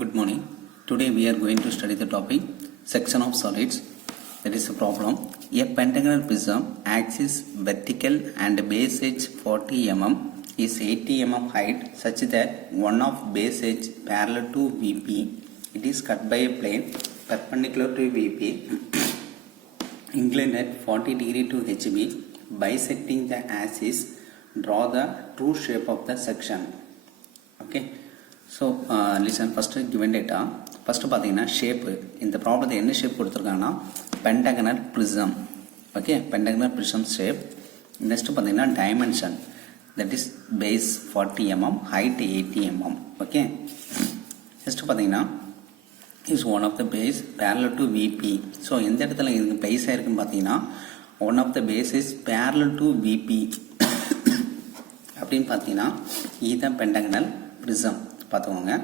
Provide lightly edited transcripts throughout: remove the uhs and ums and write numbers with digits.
Good morning. Today we are going to study the topic section of solids. That is the problem. A pentagonal prism axis vertical and base edge 40 mm is 80 mm height such that one of base edge parallel to VP. It is cut by a plane perpendicular to VP inclined at 40 degree to HB. Bisecting the axis, draw the true shape of the section. Okay. So listen first given data first பார்த்தீங்கன்னா shape இந்த ப்ராப்ளத்தை என்ன shape கொடுத்துருக்காங்கன்னா pentagonal prism. Okay, pentagonal prism shape. Next பார்த்தீங்கன்னா dimension, that is base 40 mm, height 80 mm. Okay, next பார்த்தீங்கன்னா is one of the base parallel to VP. So எந்த இடத்துல இதுக்கு பிளேஸ் ஆயிருக்குன்னு பார்த்தீங்கன்னா one of the base is parallel to VP அப்படின்னு பார்த்தீங்கன்னா இதுதான் பென்டகனல் ப்ரிசம். பார்த்துக்கோங்க,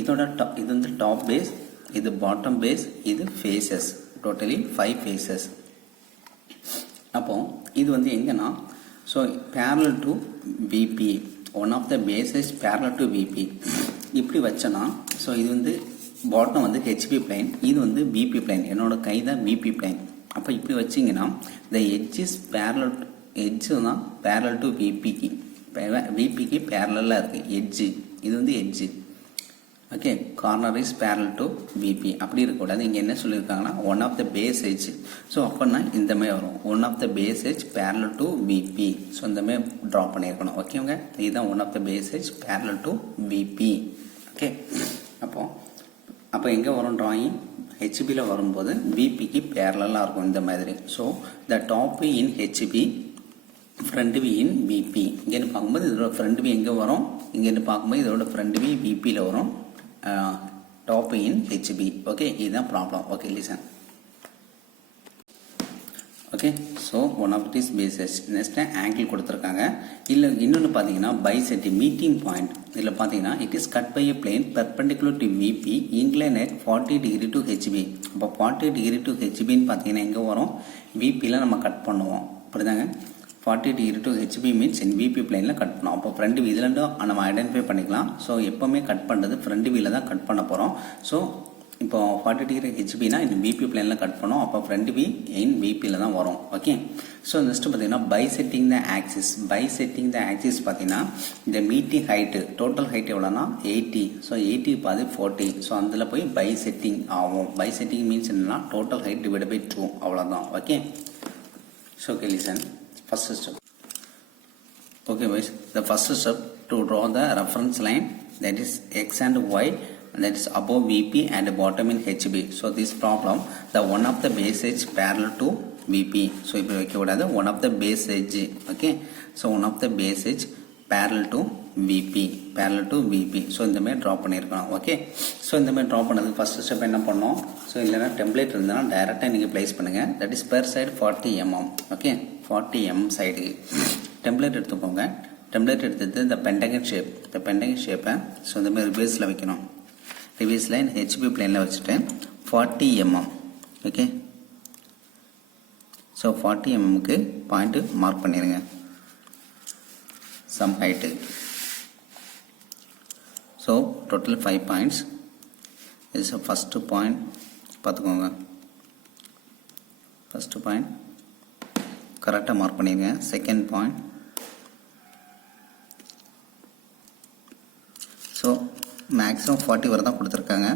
இதோட இது வந்து டாப் பேஸ், இது பாட்டம் பேஸ், இது ஃபேஸஸ், டோட்டலி 5 ஃபேஸஸ். அப்போ இது வந்து எங்கன்னா so parallel to VP, one of the faces parallel to VP இப்படி வச்சோன்னா ஸோ இது வந்து பாட்டம் வந்து ஹெச்பி பிளைன், இது வந்து விபி பிளைன், என்னோட கை தான் விபி பிளைன். அப்போ இப்படி வச்சிங்கன்னா இந்த எட்ஜ் இஸ் பேரலல், எட்ஜு தான் பேரலல் டு விபிக்கு, விபிக்கு பேரலாக இருக்குது எட்ஜு, இது வந்து edge. Okay, corner is parallel to VP அப்படி இருக்கக்கூடாது. இங்கே என்ன சொல்லியிருக்காங்கன்னா one of the face edge. So அப்போனா இந்த மாதிரி வரும் one of the face edge parallel to VP. So இந்த மாதிரி ட்ரா பண்ணியிருக்கணும். ஓகேங்க, இதுதான் one of the face edge parallel to VP. Okay, அப்போ எங்கே வரும் ட்ராயிங் ஹெச்பியில் வரும்போது விபிக்கு பேரலாக இருக்கும் இந்த மாதிரி. So the top in HP, front view in VP. இங்கேன்னு பார்க்கும்போது இதோட ஃப்ரண்ட் வி எங்கே வரும், இங்கேருந்து பார்க்கும்போது இதோட ஃப்ரண்ட் வி விபியில் வரும், டாப் இன் ஹெச்பி. ஓகே, இதுதான் problem. Okay, listen. Okay, so one of this faces. Next angle கொடுத்துருக்காங்க. இல்லை இன்னொன்று பார்த்தீங்கன்னா பைசெட்டி மீட்டிங் பாயிண்ட். இதில் பார்த்தீங்கன்னா it is cut by a plane perpendicular to VP incline at 40 degree to HP. அப்போ 40 degree to ஹெச்பின்னு பார்த்தீங்கன்னா எங்கே வரும், விபியில் நம்ம கட் பண்ணுவோம். அப்படிதாங்க, 40 degree to HP means in VP பிளைனில் கட் பண்ணோம். அப்போ ஃப்ரண்ட் வி இதில் நம்ம ஐடென்டிஃபை பண்ணிக்கலாம். ஸோ எப்போவுமே கட் பண்ணுறது ஃப்ரண்ட் வியில் தான் கட் பண்ண போகிறோம். ஸோ இப்போ 40 டிகிரி ஹெச்பினா இந்த விபி பிளைனில் கட் பண்ணோம். அப்போ ஃப்ரண்ட் வி இன் விபியில் தான் வரும். ஓகே, ஸோ நெக்ஸ்ட் பார்த்தீங்கன்னா பைசெட்டிங் த ஆக்சிஸ். பைசெட்டிங் த ஆக்சிஸ் பார்த்தீங்கன்னா இந்த மீட்டிங் ஹைட்டு, டோட்டல் ஹைட் எவ்வளோனா 80. ஸோ 80 பாதி 40. ஸோ அதில் போய் பைசெட்டிங் ஆகும். பைசெட்டிங் மீன்ஸ் என்னன்னா டோட்டல் ஹைட் டிவைட் பை 2, அவ்வளோதான். Okay, so okay listen. First step. Okay boys, the first step to draw the reference line, that is x and y, that is above VP and bottom in HB. So this problem, the one of the base edge parallel to VP. So if you okay, one of the base edge. Okay, so one of the base edge parallel to VP, parallel to VP. So இந்த மாதிரி draw பண்ணியிருக்கணும். Okay, so இந்த மாதிரி draw பண்ணதுக்கு first step என்ன பண்ணோம், so இல்லைனா template இருந்தால் டைரெக்டாக நீங்கள் ப்ளேஸ் பண்ணுங்கள். That is per side 40 mm. Okay, 40 mm side template எடுத்துக்கோங்க. டெம்ப்ளேட் எடுத்துட்டு இந்த பென்டகன் ஷேப், இந்த பென்டகன் ஷேப்பை ஸோ இந்த மாதிரி ரிவர்ஸில் வைக்கணும். ரிவர்ஸில் ஹெச்பி பிளேனில் வச்சுட்டு 40 mm. ஓகே, ஸோ 40 mmக்கு பாயிண்ட்டு மார்க் பண்ணிடுங்க. Some height. So total 5 points. This is the first point. பார்த்துக்கோங்க, first point கரெக்டாக மார்க் பண்ணிடுங்க. செகண்ட் பாயிண்ட், ஸோ மேக்ஸிமம் 40 வரை தான் கொடுத்துருக்காங்க.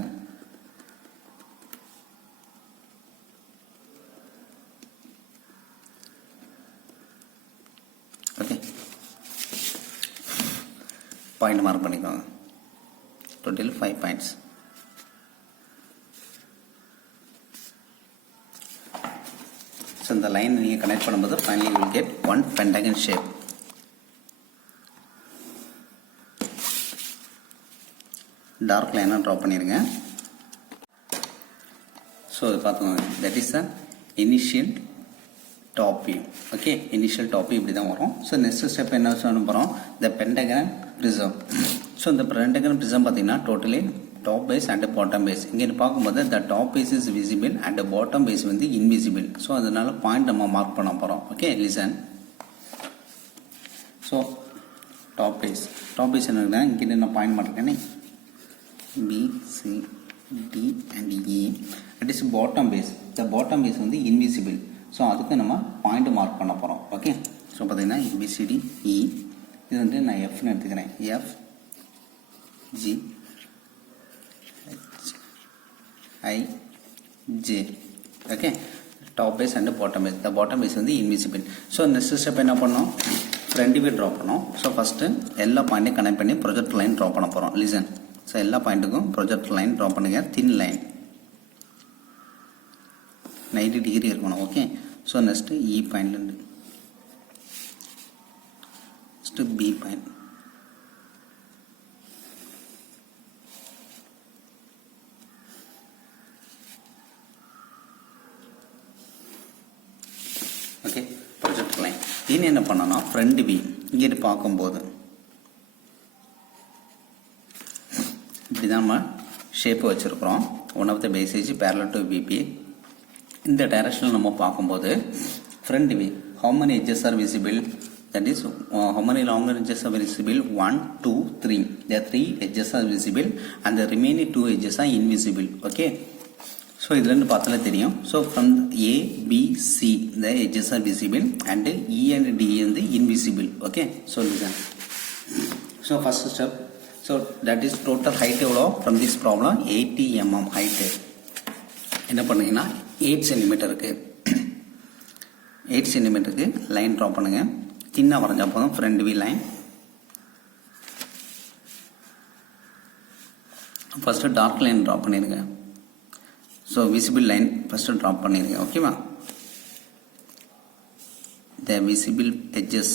பாயிண்ட் மார்க் பண்ணிக்கோங்க. Total 5 points. ஸோ இந்த லைன் நீங்கள் கனெக்ட் பண்ணும்போது finally will get one pentagon shape. Dark லைனாக ட்ரா பண்ணிடுங்க. ஸோ இது பார்த்துக்கோங்க, that is the initial top view. Okay, initial top view இப்படி தான் வரும். ஸோ நெக்ஸ்ட் ஸ்டெப் என்ன சொல்ல போகிறோம், த பென்டகன் ப்ரிசம். ஸோ இந்த பென்டகன் ப்ரிசம் பார்த்தீங்கன்னா totally top face and bottom face. இங்கே பார்க்கும்போது the top face is visible and bottom face வந்து இன்விசிபிள். ஸோ அதனால பாயிண்ட் நம்ம மார்க் பண்ண போகிறோம். Okay, listen. So top face என்னன்னா இங்கே நான் பாயிண்ட் மாட்டிருக்கேனே, B, C, D and E. It is bottom base. The bottom base வந்து invisible. ஸோ அதுக்கு நம்ம பாயிண்ட் மார்க் பண்ண போகிறோம். ஓகே, ஸோ பார்த்தீங்கன்னா ABCD E, இது வந்து நான் Fன்னு எடுத்துக்கிறேன். F, G, H, I, J. Okay, top face and bottom face. The bottom face வந்து இன்விசிபிள். ஸோ நெக்ஸ்ட் ஸ்டெப் என்ன பண்ணோம், ஃப்ரண்ட் வியூ ட்ரா பண்ணோம். ஸோ ஃபஸ்ட்டு எல்லா பாயிண்ட்டையும் கனெக்ட் பண்ணி ப்ரொஜெக்ட் லைன் ட்ரா பண்ண போகிறோம். லிசன். ஸோ எல்லா பாயிண்ட்டுக்கும் ப்ரொஜெக்ட் லைன் ட்ரா பண்ணுங்க. தின் லைன் 90 டிகிரி இருக்கணும். ஓகே, ஸோ நெக்ஸ்ட்டு இ பாயிண்ட்லேருந்து next B point, okay, project line. இன்னும் என்ன பண்ணோம்னா ஃப்ரண்ட் வியூ இங்கே பார்க்கும்போது இப்படி தான் நம்ம ஷேப்பு வச்சுருக்குறோம். One of the faces parallel to PP. இந்த டைரக்ஷனில் நம்ம பார்க்கும்போது front view, how many edges are visible, that is how many longer edges are visible, 1 2 3. The 3 edges are visible and the remaining 2 edges are invisible. Okay, so இதுலேருந்து பார்த்தாலே தெரியும். So from A, B, C the edges are visible and E and D வந்து invisible. Okay, so listen. So first step, so that is total height எவ்வளோ from this problem 80 mm height. என்ன பண்ணீங்கன்னா 8 சென்டிமீட்டருக்கு 8 சென்டிமீட்டருக்கு line draw பண்ணுங்க. தின்னாக வரைஞ்சா போதும். Front view line first dark line draw பண்ணிடுங்க. So visible line first draw பண்ணிடுங்க. ஓகேவா, த விசிபிள் எட்ஜஸ்.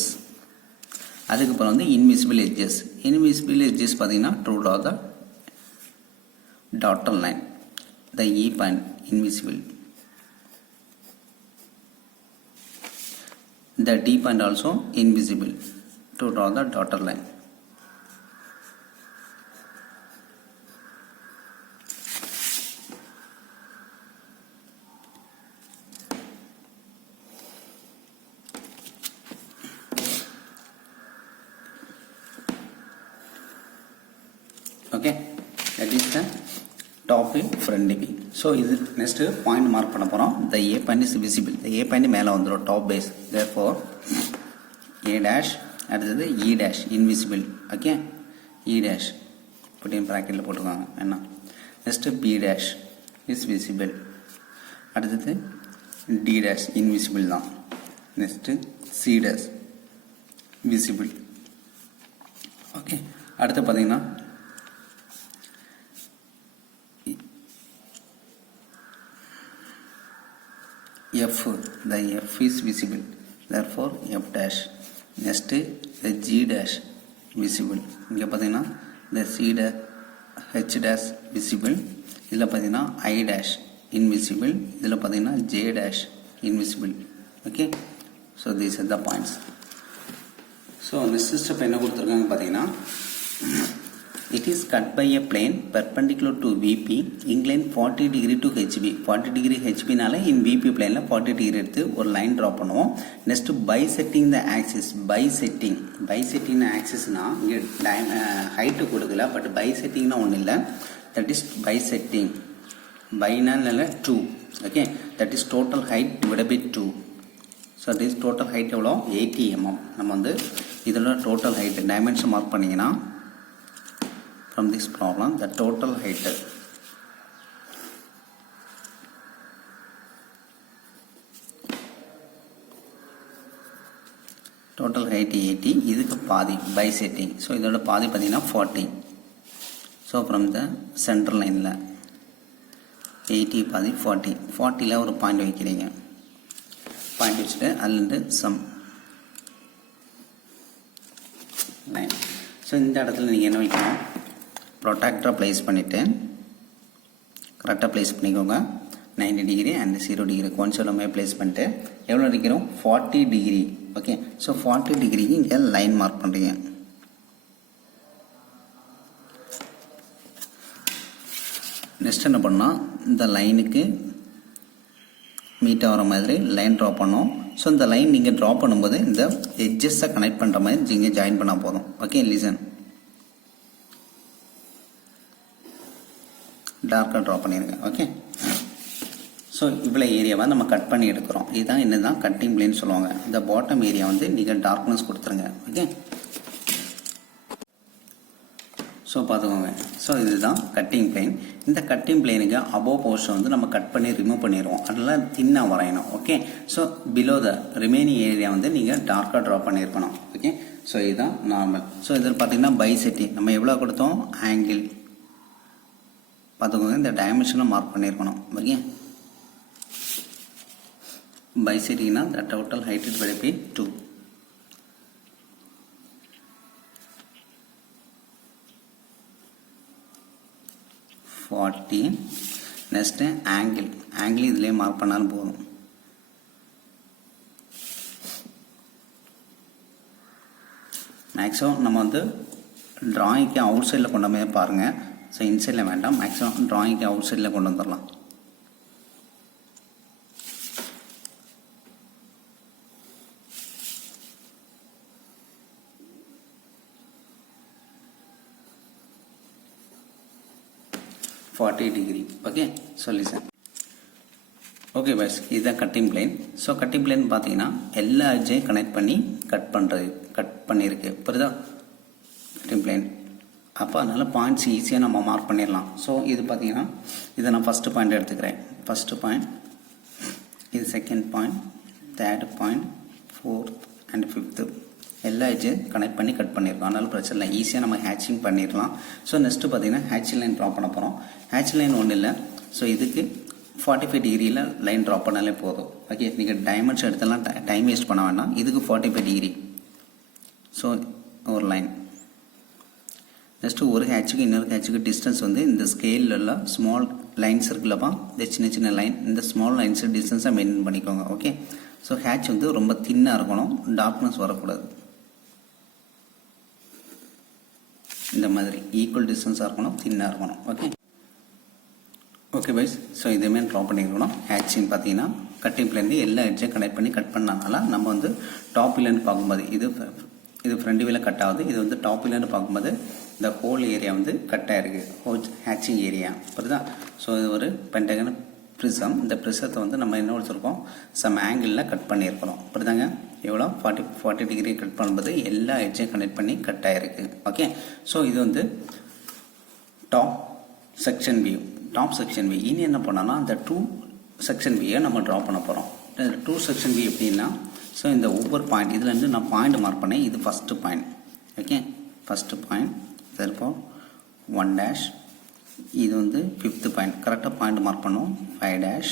அதுக்கப்புறம் வந்து இன்விசிபிள் எட்ஜஸ். இன்விசிபிள் எட்ஜஸ் பார்த்தீங்கன்னா true draw the dotted line. The E point invisible. The D point also invisible to draw the dotted line. Okay, that is the top view, front view. So இது next point mark பண்ண போகிறோம். The A point is visible. The A point மேலே வந்துடும், top base. Therefore A dash, அடுத்தது E dash invisible. Okay, E dash put in ப்ராக்கெட்டில் போட்டுக்கோங்க என்ன. Next B dash is visible. அடுத்தது டி டேஷ் இன்விசிபிள் தான். Next C dash visible. Okay, அடுத்து பார்த்தீங்கன்னா F, the F is visible, therefore F dash. Next the G dash visible. இங்கே பார்த்தீங்கன்னா the C dash, H dash visible. இதில் பார்த்தீங்கன்னா I dash invisible. இதில் பார்த்தீங்கன்னா J dash invisible. Okay, so these are the points. So next step என்ன கொடுத்துருக்காங்க பார்த்தீங்கன்னா, it is cut by a plane perpendicular to VP inclined 40 degree to HB. 40 degree HB நால in VP plane 40 degree எடுத்து ஒரு line draw பண்ணுவோம். Next bisecting the axis. bisecting the axis னா இங்கே height கொடுக்கல, பட் bisectingனா ஒன்றும் இல்லை. that is bisecting. பைனால 2. Okay, that is total height divided by 2. so that is total height எவ்வளோ 80 mm. நம்ம வந்து இதோட total height dimension மார்க் பண்ணிங்கன்னா from this problem the total height total height 80. இதுக்கு பாதி bisecting. ஸோ இதோட பாதி பார்த்தீங்கன்னா 40. ஸோ ஃப்ரம் த சென்டர் லைனில் 80 பாதி 40. 40ல் ஒரு பாயிண்ட் வைக்கிறீங்க. பாயிண்ட் வச்சுட்டு அதுலேருந்து சம் லைன். ஸோ இந்த இடத்துல நீங்கள் என்ன வைக்கணும், ப்ரொட்ராக்டரை ப்ளேஸ் பண்ணிவிட்டு கரெக்டாக ப்ளேஸ் பண்ணிக்கோங்க. 90 டிகிரி அண்ட் 0 டிகிரி கோன்சோலமே ப்ளேஸ் பண்ணிட்டு எவ்வளோ அடிக்கிறோம் 40 டிகிரி. ஓகே, ஸோ 40 டிகிரிக்கு இங்கே லைன் மார்க் பண்ணுறீங்க. நெக்ஸ்ட் என்ன பண்ணால் இந்த லைனுக்கு மீட் ஆகிற மாதிரி லைன் ட்ரா பண்ணோம். ஸோ இந்த லைன் நீங்கள் ட்ரா பண்ணும்போது இந்த எட்ஜஸை கனெக்ட் பண்ணுற மாதிரி இங்கே ஜாயின் பண்ணால் போதும். Okay, listen. டார்க்காக ட்ரா பண்ணிடுங்க. ஓகே, ஸோ இவ்வளோ ஏரியாவை நம்ம கட் பண்ணி எடுக்கிறோம். இதுதான் என்னதான் கட்டிங் பிளேன் சொல்லுவாங்க. இந்த பாட்டம் ஏரியா வந்து நீங்கள் டார்க்னஸ் கொடுத்துருங்க. ஓகே, ஸோ பார்த்துக்கோங்க. ஸோ இதுதான் கட்டிங் பிளேன். இந்த கட்டிங் பிளேனுக்கு அபோவ் போர்ஷன் வந்து நம்ம கட் பண்ணி ரிமூவ் பண்ணிடுவோம். அதெல்லாம் தின்னாக வரையணும். Okay, so below the remaining area வந்து நீங்கள் டார்க்காக ட்ரா பண்ணியிருக்கணும். ஓகே, ஸோ இதுதான் நார்மல். ஸோ இதில் பார்த்தீங்கன்னா பைசெட்டி நம்ம எவ்வளோ கொடுத்தோம், ஆங்கிள் பார்த்துக்கோங்க. இந்த டைமென்ஷனை மார்க் பண்ணியிருக்கணும். ஓகே, பைசெட்டினா the total height divided by 2. Next angle இதுலேயே மார்க் பண்ணாலும் போதும். மேக்ஸிமம் நம்ம வந்து ட்ராயிங்க்கு அவுட் சைடில் கொண்டு போய் பாருங்கள். ஸோ இன்சைடில் வேண்டாம், மேக்ஸிமம் ட்ராயிங்க்கு அவுட் சைடில் கொண்டு வந்துடலாம். $40. ஓகே, சொல்லிசன். ஓகே பாய்ஸ், இதுதான் cutting plane. So cutting plane பார்த்தீங்கன்னா எல்லா எட்ஜையும் கனெக்ட் பண்ணி கட் பண்ணியிருக்கு. புரியுதா கட்டிங் பிளேன்? அப்போ அதனால் பாயிண்ட்ஸ் ஈஸியாக நம்ம மார்க் பண்ணிடலாம். ஸோ இது பார்த்தீங்கன்னா இதை நான் ஃபஸ்ட்டு பாயிண்ட் எடுத்துக்கிறேன். ஃபஸ்ட்டு பாயிண்ட், இது second point, third point, fourth and fifth எல்லா எட்ஜையும் கனெக்ட் பண்ணி கட் பண்ணியிருக்கோம். அதனால பிரச்சனை இல்லை, ஈஸியாக நம்ம ஹேட்சிங் பண்ணிடலாம். ஸோ நெக்ஸ்ட்டு பார்த்தீங்கன்னா ஹேட்சிங் லைன் ட்ரா பண்ண போகிறோம். ஹேட்சிங் லைன் ஒன்றும் இல்லை. ஸோ இதுக்கு 45 டிகிரியில் லைன் ட்ரா பண்ணாலே போதும். ஓகே, நீங்கள் டைமென்ஷன் எடுத்தெல்லாம் டைம் வேஸ்ட் பண்ண வேண்டாம். இதுக்கு 45 டிகிரி. ஸோ ஒரு லைன். நெக்ஸ்ட்டு ஒரு ஹேட்சுக்கு இன்னொரு ஹேட்சுக்கு டிஸ்டன்ஸ் வந்து இந்த ஸ்கேலில் ஸ்மால் லைன்ஸ் இருக்குல்லப்பா, இந்த சின்ன சின்ன லைன், இந்த ஸ்மால் லைன்ஸு டிஸ்டன்ஸாக மெயின்டைன் பண்ணிக்கோங்க. ஓகே, ஸோ ஹேட்ச் வந்து ரொம்ப தின்னாக இருக்கணும், டார்க்னஸ் வரக்கூடாது. இந்த மாதிரி ஈக்குவல் டிஸ்டன்ஸாக இருக்கணும், தின்னாக இருக்கணும். ஓகே ஓகே பாய்ஸ், ஸோ இதேமாதிரி ட்ரா பண்ணியிருக்கணும். ஹேட்சிங் பார்த்தீங்கன்னா கட்டிங் பிளேன்லேயே எல்லா எட்ஜையும் கனெக்ட் பண்ணி கட் பண்ணனால நம்ம வந்து டாப் வியூலேருந்து பார்க்கும்போது இது ஃப்ரண்ட் வியூவில் கட் ஆகுது. இது வந்து டாப் வியூலேருந்து பார்க்கும்போது இந்த ஹோல் ஏரியா வந்து கட் ஆகிருக்கு, ஹேட்சிங் ஏரியா. புரியுதா? ஸோ இது ஒரு பென்டகன் ப்ரிசம். இந்த ப்ரிசத்தை வந்து நம்ம என்ன வச்சுருக்கோம், சம் ஆங்கிளில் கட் பண்ணியிருக்கிறோம். புரியுதாங்க? எவ்வளோ 40 டிகிரி கட் பண்ணும்போது எல்லா எட்ஜையும் கனெக்ட் பண்ணி கட் ஆகிருக்கு. ஓகே, ஸோ இது வந்து டாப் செக்ஷன் வியூ. இனி என்ன பண்ணோம்னா அந்த 2 செக்ஷன் வியூவை நம்ம ட்ரா பண்ண போகிறோம். 2 செக்ஷன் வியூ எப்படின்னா, ஸோ இந்த ஒவ்வொரு பாயிண்ட் இதுலேருந்து நான் பாயிண்ட் மார்க் பண்ணேன். இது first point. Okay, first point. தற்போது 1 இது வந்து 5th பாயிண்ட். கரெக்டாக பாயிண்ட் மார்க் பண்ணுவோம். 5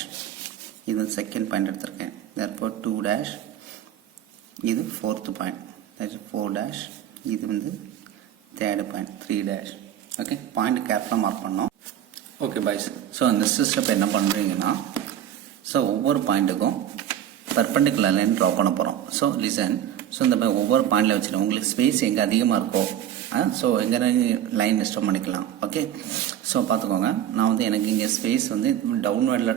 இது வந்து செகண்ட் பாயிண்ட் எடுத்திருக்கேன். தற்போது 2 இது 4th பாயிண்ட். 4 இது வந்து 3rd பாயிண்ட். 3 ஓகே, பாயிண்ட் கேப்லாம் மார்க் பண்ணோம். ஓகே பாய்ஸ், ஸோ இந்த ஸ்டெப் என்ன பண்ணுறீங்கன்னா, ஸோ ஒவ்வொரு பாயிண்ட்டுக்கும் பர்பெண்டிகுலர் லைன் ட்ரா பண்ண போகிறோம். So listen. ஸோ இந்த மாதிரி ஒவ்வொரு பாயிண்டில் வச்சுருக்கோம். உங்களுக்கு ஸ்பேஸ் எங்கே அதிகமாக இருக்கோ ஸோ எங்கே லைன் எக்ஸ்ட்ரா பண்ணிக்கலாம். ஓகே, ஸோ பார்த்துக்கோங்க. நான் வந்து எனக்கு இங்கே ஸ்பேஸ் வந்து டவுன்வேர்டில்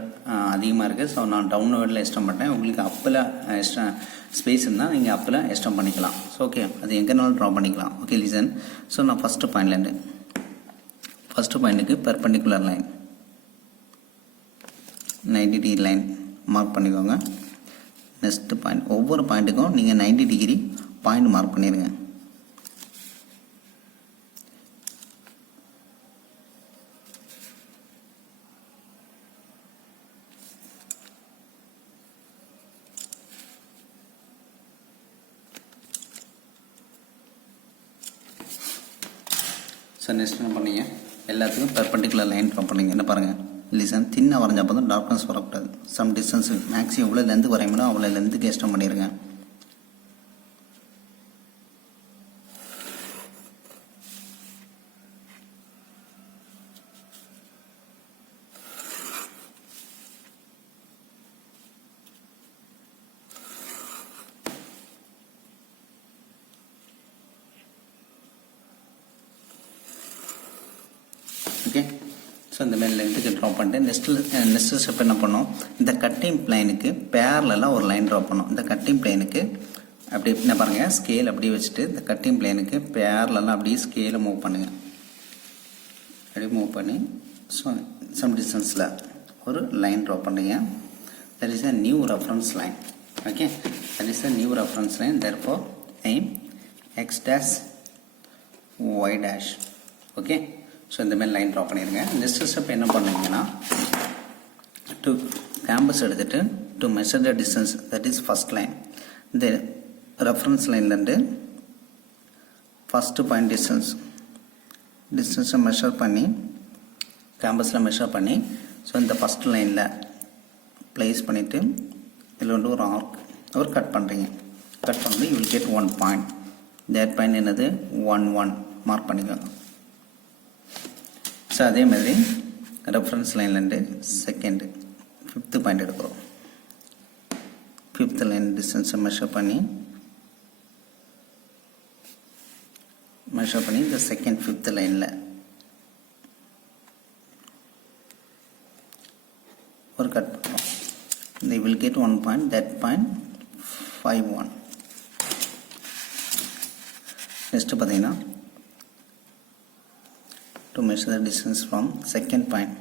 அதிகமாக இருக்குது. ஸோ நான் டவுன்வேர்டில் எக்ஸ்ட்ரா பண்ணேன். உங்களுக்கு அப்பில் எக்ஸ்ட்ரா ஸ்பேஸ் இருந்தால் நீங்கள் அப்பில் எக்ஸ்ட்ரா பண்ணிக்கலாம். ஸோ ஓகே, அது எங்கேனாலும் ட்ரா பண்ணிக்கலாம். Okay listen. ஸோ நான் ஃபஸ்ட்டு பாயிண்ட்டுக்கு perpendicular line 90 degree line mark பண்ணிக்கோங்க. நெக்ஸ்ட் பாயிண்ட், ஒவ்வொரு பாயிண்ட்டுக்கும் நீங்கள் 90 டிகிரி பாயிண்ட் மார்க் பண்ணிடுங்க. ஸோ நெக்ஸ்ட் என்ன பண்ணீங்க, எல்லாத்துக்கும் பெர்பெண்டிகுலர் லைன் ட்ரா பண்ணிங்க. என்ன பாருங்கள், லிசன். தின்னாக வரைஞ்சப்போ தான் டார்க்னஸ் வரக்கூடாது. சம் டிஸ்டன்ஸ் மேக்ஸிமம் எவ்வளோ லென்த்து வரையணும் அவ்வளோ லென்த்துக்கு எக்ஸ்டெண்ட் பண்ணிடுங்க. ஓகே, ஸோ இந்த மாதிரி லென்த்துக்கு ட்ரா பண்ணிட்டு நெக்ஸ்ட் ஸ்டெப் என்ன பண்ணோம், இந்த கட்டிங் பிளைனுக்கு பேரலாக ஒரு லைன் ட்ரா பண்ணோம். இந்த கட்டிங் பிளைனுக்கு அப்படி என்ன பாருங்கள், ஸ்கேல் அப்படியே வச்சுட்டு இந்த கட்டிங் பிளைனுக்கு பேரலாக அப்படியே ஸ்கேலை மூவ் பண்ணுங்கள். அப்படியே மூவ் பண்ணி ஸோ சம் டிஸ்டன்ஸில் ஒரு லைன் ட்ரா பண்ணுறீங்க. That is a new reference line. Okay, that is a new reference line. therefore name x dash y dash. Okay, so இந்த மாதிரி லைன் ட்ரா பண்ணிடுங்க. நெக்ஸ்ட் ஸ்டெப் என்ன பண்ணுவீங்கன்னா, டு கேம்பஸ் எடுத்துகிட்டு to measure the distance, that is first line. இந்த reference லைன்லேருந்து first point டிஸ்டன்ஸை measure பண்ணி கேம்பஸில் measure பண்ணி, so இந்த first லைனில் ப்ளேஸ் பண்ணிவிட்டு இதில் வந்து ஒரு ஆர்க் ஒரு கட் பண்ணுறீங்க. கட் பண்ணி you will get 1 point. That point என்னது 1 1 மார்க் பண்ணிக்கோங்க. ஸோ அதே மாதிரி ரெஃபரன்ஸ் லைன்லேருந்து செகண்டு 5th பாயிண்ட் எடுக்கிறோம். 5th லைன் டிஸ்டன்ஸை மெஷர் பண்ணி இந்த செகண்ட் 5th லைனில் ஒரு கட் பண்ணுறோம். they will get 1 point. that point 5 1. Next பார்த்தீங்கன்னா to measure the distance from second point.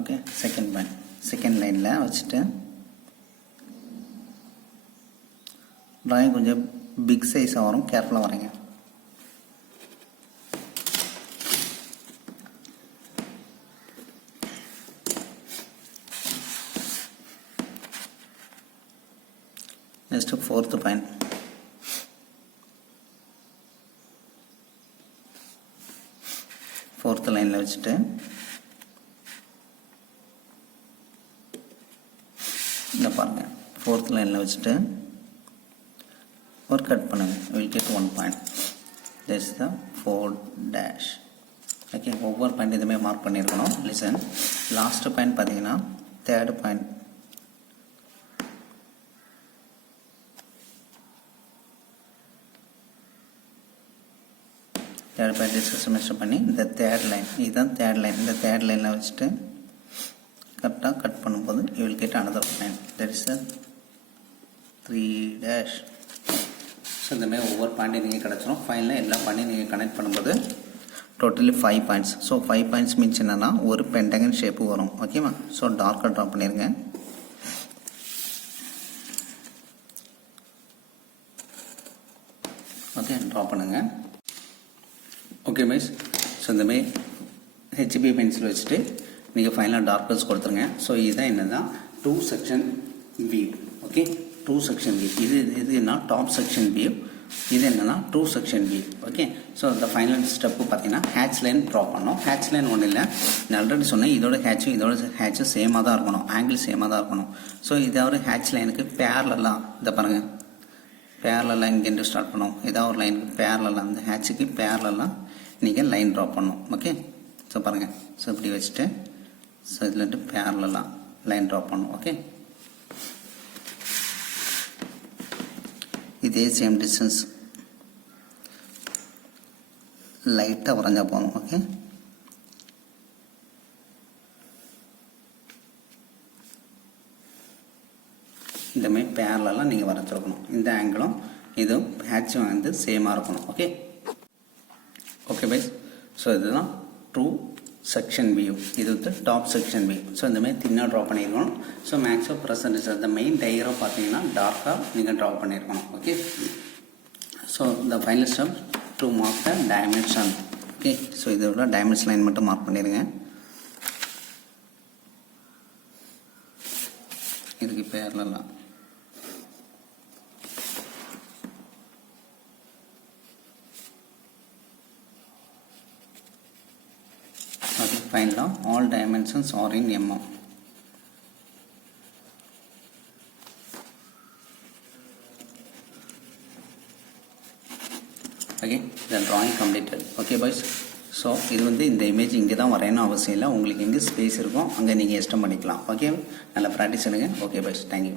okay, second point second லைனில் வச்சுட்டு ட்ராயிங் கொஞ்சம் பிக் சைஸாக வரும், கேர்ஃபுல்லாக வரைங்க. Next 4th point. 4th லைனில் வச்சுட்டு இந்த பாருங்கள், 4th லைனில் வச்சுட்டு ஒரு கட் பண்ணுங்கள். Will get 1 point. That's the 4 dash. Okay, ஒவ்வொரு பாயிண்ட் இதுமாதிரி மார்க் பண்ணியிருக்கணும். லிசன், லாஸ்ட்டு பாயிண்ட் பார்த்தீங்கன்னா 3rd point. Third point distance measure பண்ணி இந்த தேர்ட் லைன், இதுதான் தேர்ட் லைன். இந்த தேர்ட் லைனில் வச்சுட்டு கரெக்டாக கட் பண்ணும்போது you will get another line. That is the 3 dash. So இந்தமாதிரி ஒவ்வொரு பாயிண்ட்டையும் நீங்கள் கிடச்சிரும். ஃபைனலாக எல்லா பாயிண்ட்டையும் நீங்கள் கனெக்ட் பண்ணும்போது totally 5 points. So 5 points means என்னென்னா ஒரு பென்டகன் ஷேப்பு வரும். ஓகேவா? ஸோ டார்க்காக ட்ரா பண்ணிடுங்க. ஓகே, ட்ரா பண்ணுங்கள். ஓகே மைஸ், ஸோ இந்தமாரி ஹெச்பி பென்சில் வச்சுட்டு நீங்கள் ஃபைனலாக டார்க்கர்ஸ் கொடுத்துருங்க. ஸோ இதுதான் என்னன்னா 2 section view. Okay, 2 section view. இதுனா டாப் செக்ஷன் வியூ, இது என்னன்னா 2 செக்ஷன் வியூ. ஓகே, ஸோ இந்த ஃபைனல் ஸ்டெப்பு பார்த்தீங்கன்னா ஹேட்ச் லைன் ட்ரா பண்ணோம். ஹேட்ச் லைன் ஒன்றும் இல்லை, நான் ஆல்ரெடி சொன்னேன், இதோட ஹேட்சும் சேமாக தான் இருக்கணும், ஆங்கிள் சேமாக தான் இருக்கணும். ஸோ இதாவது ஹேட்ச் லைனுக்கு பேரலெல்லாம் இதை பாருங்கள், பேரலெல்லாம் இங்கேருந்து ஸ்டார்ட் பண்ணோம். ஏதாவது ஒரு லைனுக்கு பேரலெல்லாம், அந்த ஹேட்சுக்கு பேரலெல்லாம் நீங்கள் லைன் ட்ரா பண்ணணும். ஓகே, ஸோ பாருங்கள், ஸோ இப்படி வச்சுட்டு ஸோ இதில் பேரலெல்லாம் லைன் ட்ரா பண்ணணும். ஓகே, இதே சேம் டிஸ்டன்ஸ் லைட்டாக வரைஞ்சா போகணும். ஓகே, இந்தமாதிரி பேரலெல்லாம் நீங்கள் வரைச்சிருக்கணும். இந்த ஆங்கிளும் இதுவும் ஹேட்சும் வந்து சேமாக இருக்கணும். ஓகே ஓகே பைஸ், ஸோ இதுதான் 2 செக்ஷன் வியூ. இது வந்து டாப் செக்ஷன் வியூ. ஸோ இந்த மாதிரி தின்னாக ட்ரா பண்ணியிருக்கணும். ஸோ மேக்ஸிமம் ப்ரெசன்டேஜ் அந்த மெயின் டயக்ராம் பார்த்தீங்கன்னா டார்க்காக நீங்கள் ட்ரா பண்ணியிருக்கணும். ஓகே, ஸோ இந்த final step to mark the dimension. Okay, so இதோட டைமென்ஷன் லைன் மட்டும் மார்க் பண்ணிடுங்க. இதுக்கு பேர்லாம் okay, finally all dimensions are in mm. okay, the drawing completed. Okay boys, so இது வந்து இந்த இமேஜ் இங்கே தான் வரையணும் அவசியம் இல்லை, உங்களுக்கு எங்கே ஸ்பேஸ் இருக்கும் அங்கே நீங்கள் எக்ஸ்டெண்ட் பண்ணிக்கலாம். ஓகே, நல்லா ப்ராக்டிஸ் பண்ணுங்கள். Okay boys, thank you.